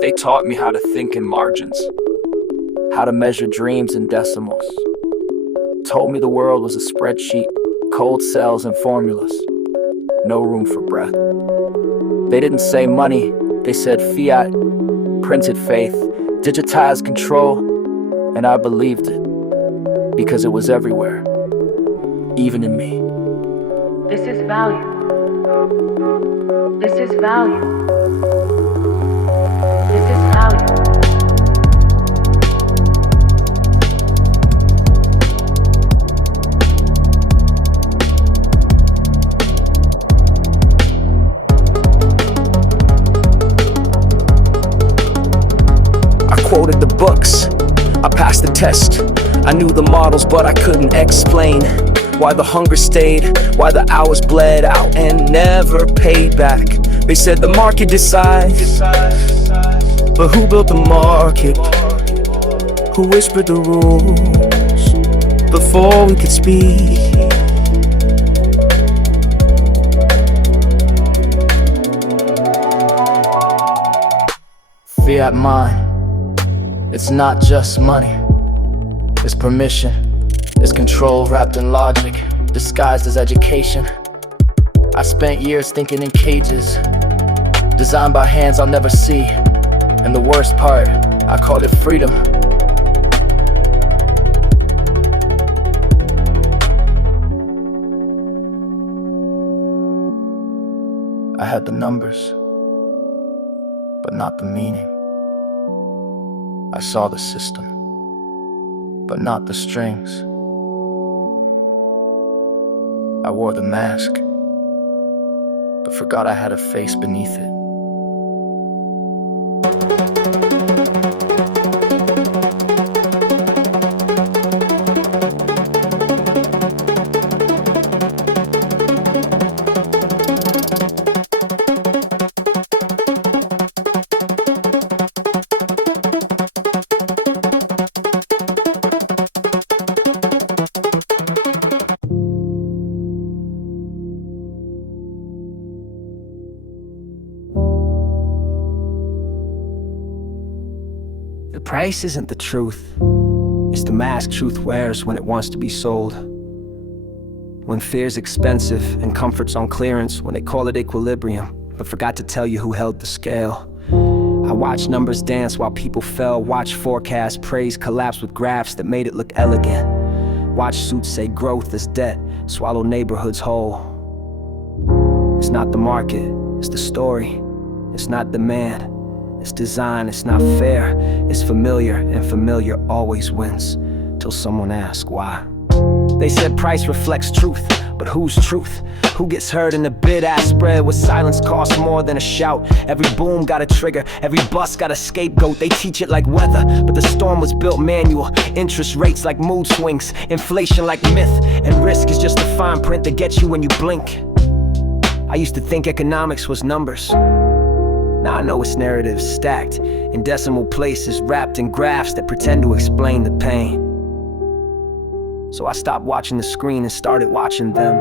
They taught me how to think in margins, how to measure dreams in decimals. Told me the world was a spreadsheet, cold cells and formulas, no room for breath. They didn't say money, they said fiat, printed faith, digitized control, and I believed it, because it was everywhere, even in me. This is value. This is value. This is value. Quoted the books, I passed the test. I knew the models, but I couldn't explain why the hunger stayed, why the hours bled out and never paid back. They said the market decides, but who built the market? Who whispered the rules before we could speak? Fiat mind. It's not just money, it's permission, it's control wrapped in logic, disguised as education. I spent years thinking in cages, designed by hands I'll never see. And the worst part, I called it freedom. I had the numbers, but not the meaning. I saw the system, but not the strings. I wore the mask, but forgot I had a face beneath it. The price isn't the truth, it's the mask truth wears when it wants to be sold. When fear's expensive and comfort's on clearance, when they call it equilibrium, but forgot to tell you who held the scale. I watched numbers dance while people fell, watched forecasts praise collapse with graphs that made it look elegant. Watched suits say growth is debt, swallow neighborhoods whole. It's not the market, it's the story. It's not demand, it's design. It's not fair, it's familiar, and familiar always wins, till someone asks why. They said price reflects truth, but whose truth? Who gets heard in the bid-ask spread where silence costs more than a shout? Every boom got a trigger, every bust got a scapegoat. They teach it like weather, but the storm was built manual. Interest rates like mood swings, inflation like myth, and risk is just the fine print that gets you when you blink. I used to think economics was numbers. Now I know it's narratives stacked in decimal places, wrapped in graphs that pretend to explain the pain. So I stopped watching the screen and started watching them.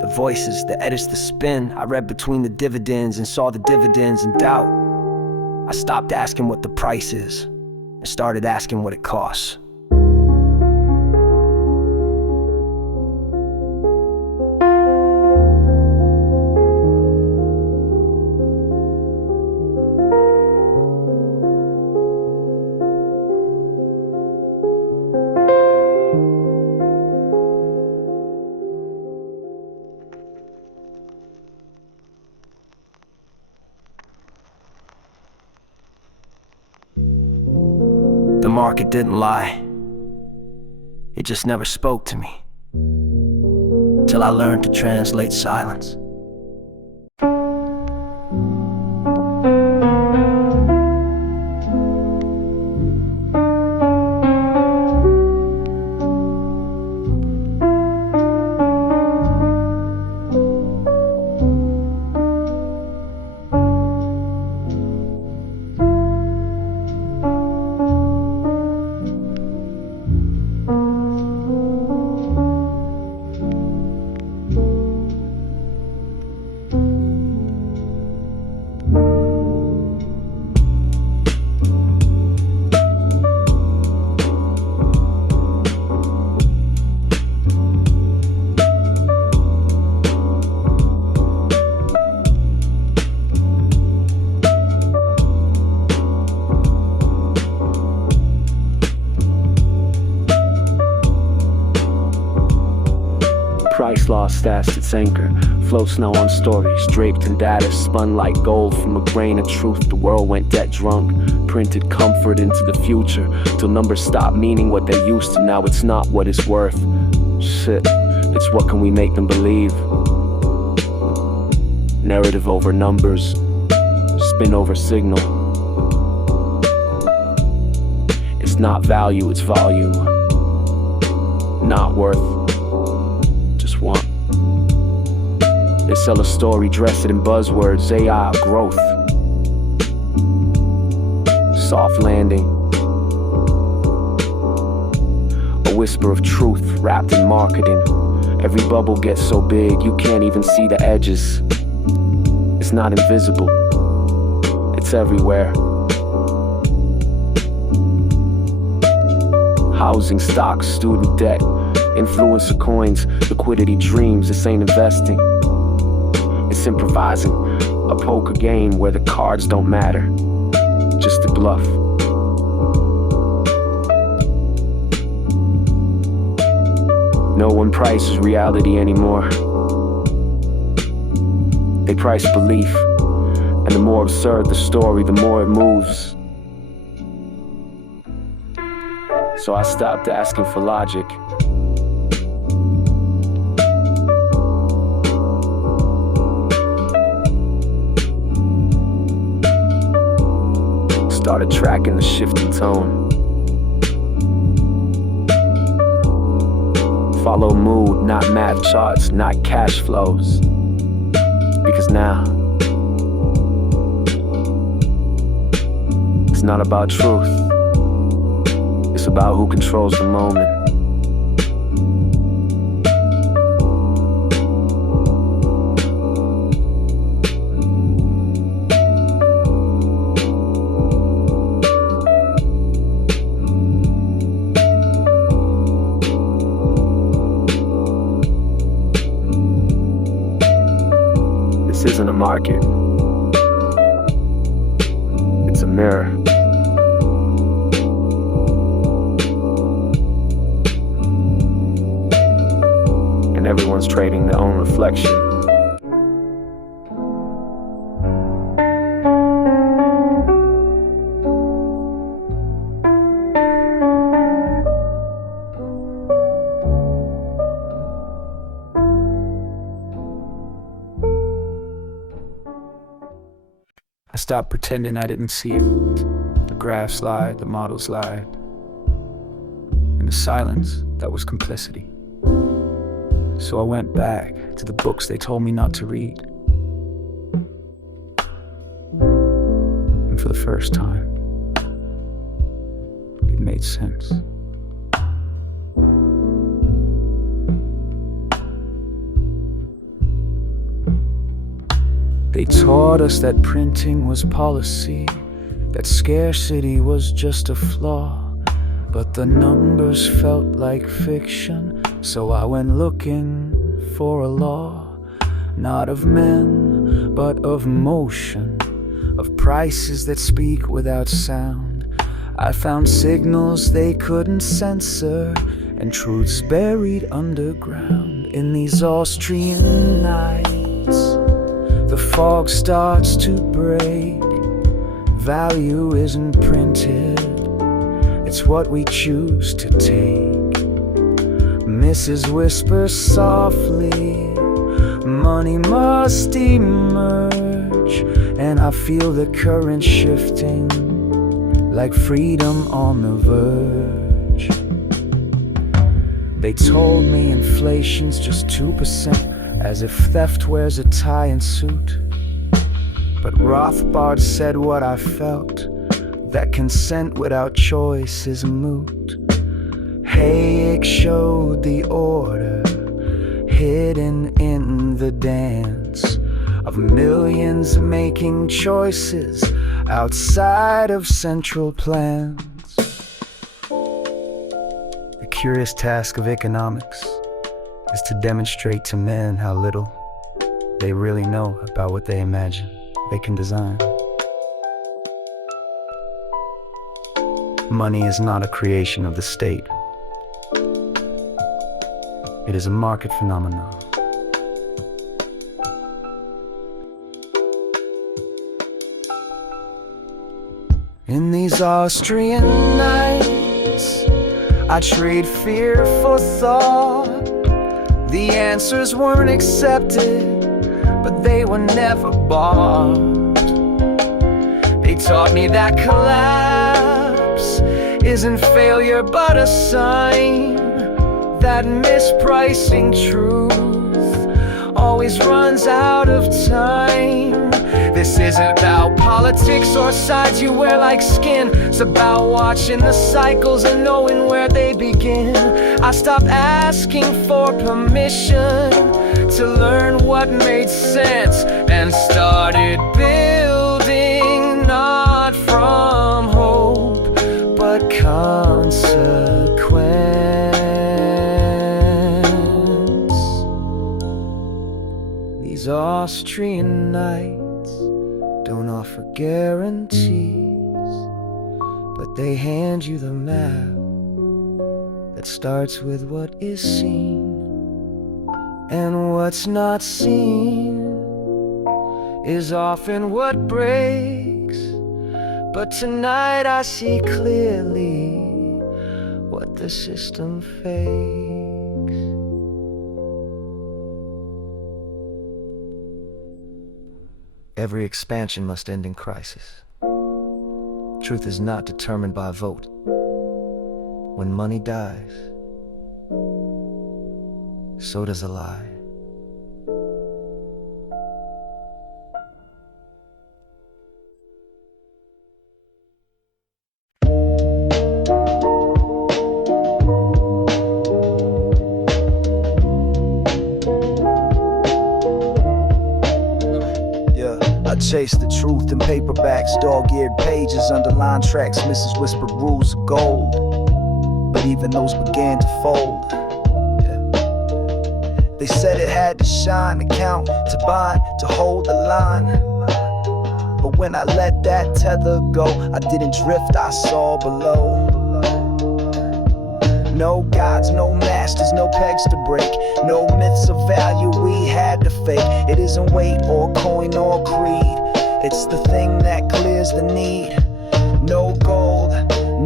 The voices, the edits, the spin. I read between the dividends and saw the dividends in doubt. I stopped asking what the price is and started asking what it costs. The market didn't lie. It just never spoke to me, till I learned to translate silence. Price lost as its anchor, floats now on stories, draped in data, spun like gold from a grain of truth. The world went debt drunk, printed comfort into the future, till numbers stopped meaning what they used to. Now it's not what it's worth. Shit, it's what can we make them believe? Narrative over numbers, spin over signal. It's not value, it's volume. Not worth, just want. They sell a story, dress it in buzzwords, AI growth, soft landing, a whisper of truth wrapped in marketing. Every bubble gets so big you can't even see the edges. It's not invisible, it's everywhere. Housing, stocks, student debt, influencer coins, liquidity dreams. This ain't investing, it's improvising. A poker game where the cards don't matter, just a bluff. No one prices reality anymore. They price belief, and the more absurd the story, the more it moves. So I stopped asking for logic. Started tracking the shifting tone. Follow mood, not math charts, not cash flows. Because now, it's not about truth. It's about who controls the moment. This isn't a market. It's a mirror. And everyone's trading their own reflection. I stopped pretending I didn't see it. The graphs lied, the models lied. In the silence, that was complicity. So I went back to the books they told me not to read. And for the first time, it made sense. They taught us that printing was policy, that scarcity was just a flaw. But the numbers felt like fiction, so I went looking for a law. Not of men, but of motion, of prices that speak without sound. I found signals they couldn't censor, and truths buried underground. In these Austrian nights, the fog starts to break. Value isn't printed, it's what we choose to take. Mrs. whispers softly, money must emerge, and I feel the current shifting, like freedom on the verge. They told me inflation's just 2%, as if theft wears a tie and suit. But Rothbard said what I felt, that consent without choice is moot. Hayek showed the order, hidden in the dance of millions making choices outside of central plans. The curious task of economics is to demonstrate to men how little they really know about what they imagine they can design. Money is not a creation of the state. It is a market phenomenon. In these Austrian nights, I trade fear for thought. The answers weren't accepted, but they were never bought. They taught me that collapse isn't failure but a sign, that mispricing truth always runs out of time. This isn't about politics or sides you wear like skin. It's about watching the cycles and knowing where they begin. I stopped asking for permission to learn what made sense and started building, not from hope but consequence. These Austrian nights don't offer guarantees, but they hand you the map that starts with what is seen. And what's not seen is often what breaks. But tonight I see clearly what the system fakes. Every expansion must end in crisis. Truth is not determined by a vote. When money dies, so does a lie. I chase the truth in paperbacks, dog-eared pages, underlined tracks, Mrs. Whispered rules of gold. But even those began to fold. They said it had to shine, to count, to bind, to hold the line. But when I let that tether go, I didn't drift, I saw below. No gods, no masters, no pegs to break, no myths of value we had to fake. It isn't weight or coin or creed, it's the thing that clears the need. No gold,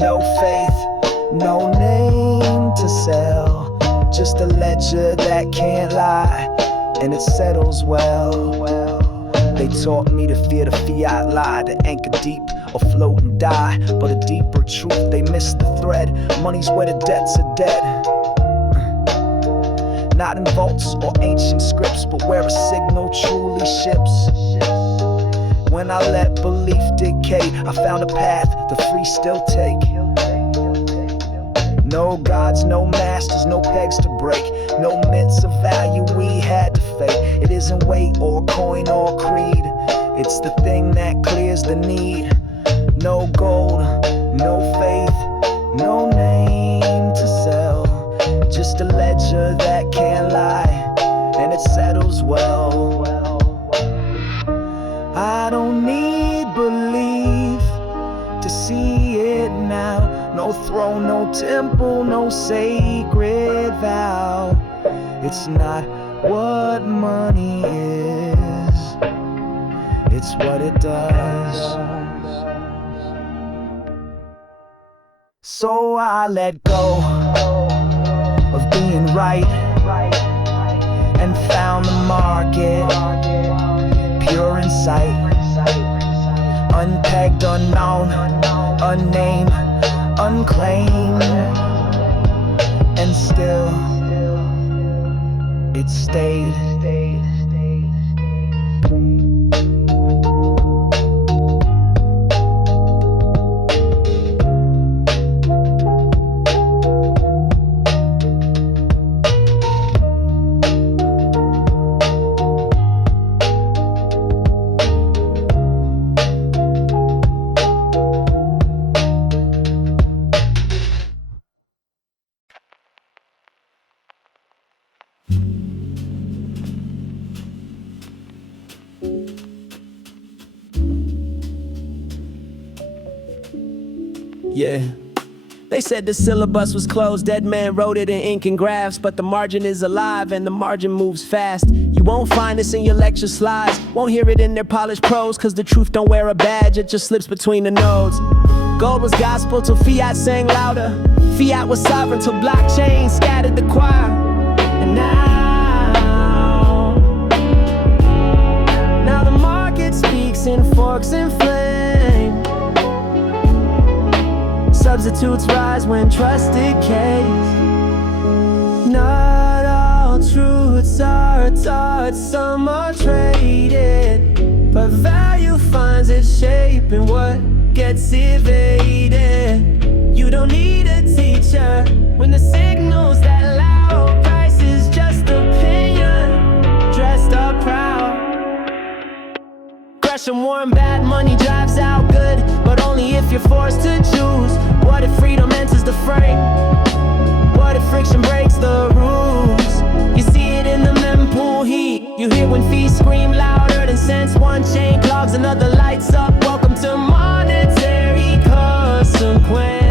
no faith, no name to sell, just a ledger that can't lie, and it settles well. They taught me to fear the fiat lie, to anchor deep or float and die. But a deeper truth, they missed the thread. Money's where the debts are dead. Not in vaults or ancient scripts, but where a signal truly ships. When I let belief decay, I found a path the free still take. No gods, no masters, no pegs to break, no myths of value we had to fake. It isn't weight or coin or creed, it's the thing that clears the need. No gold, no faith, no name to sell, just a ledger that can't lie, and it settles well. I don't need belief to see it now. No throne, no temple, no sacred vow. It's not what money is, it's what it does. So I let go of being right and found the market, pure in sight, unpegged, unknown, unnamed, unclaimed, and still it stayed. Yeah, They said the syllabus was closed, dead man wrote it in ink and graphs, but the margin is alive and the margin moves fast. You won't find this in your lecture slides, won't hear it in their polished prose, cause the truth don't wear a badge, it just slips between the nodes. Gold was gospel till fiat sang louder. Fiat was sovereign till blockchain scattered the choir. And now the market speaks in forks and flame. Substitutes rise when trust decays. Not all truths are taught, some are traded, but value finds its shape in what gets evaded. You don't need a teacher when the signals that loud. Price is just opinion, dressed up proud. Gresham warm, bad money drives out good, but only if you're forced to choose. What if freedom enters the frame? What if friction breaks the rules? You see it in the mempool heat. You hear when fees scream louder than sense. One chain clogs, another lights up. Welcome to monetary consequence.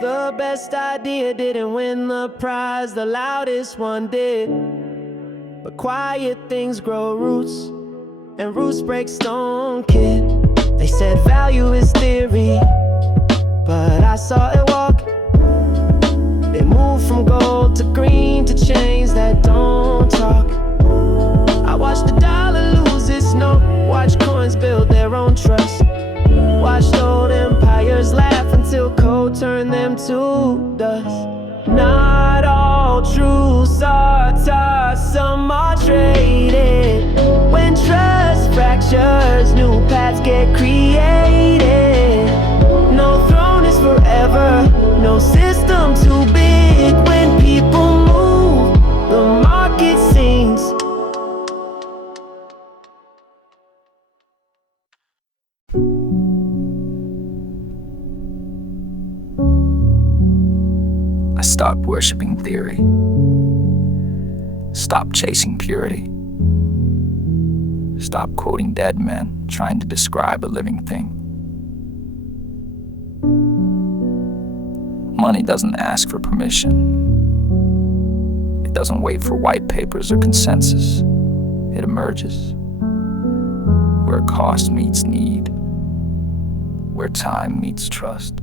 The best idea didn't win the prize, the loudest one did. But quiet things grow roots, and roots break stone, kid. They said value is theory, but I saw it walk. It moved from gold to green to chains that don't talk. I watched the dollar lose its note, watched coins build their own trust, watched old empires laugh until code turned them to dust. Not all truths are taught, some are traded. When trust fractures, new paths get created. No throne is forever, no system too big. When people move, the market sings. I stopped worshiping theory, stopped chasing purity, stopped quoting dead men, trying to describe a living thing. Money doesn't ask for permission. It doesn't wait for white papers or consensus. It emerges where cost meets need, where time meets trust.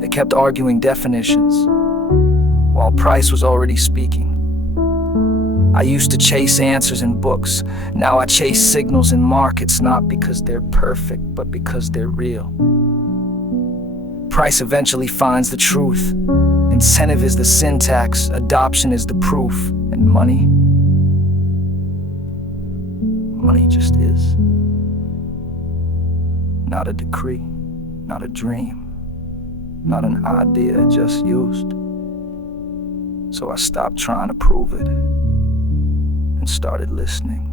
They kept arguing definitions, while price was already speaking. I used to chase answers in books. Now I chase signals in markets, not because they're perfect, but because they're real. Price eventually finds the truth. Incentive is the syntax, adoption is the proof, and money just is. Not a decree, not a dream, not an idea just used. So I stopped trying to prove it and started listening.